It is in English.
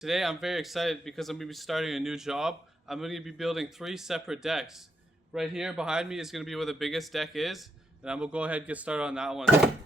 Today I'm very excited because I'm going to be starting a new job. I'm going to be building 3 separate decks. Right here behind me is going to be where the biggest deck is, and I'm going to go ahead and get started on that one.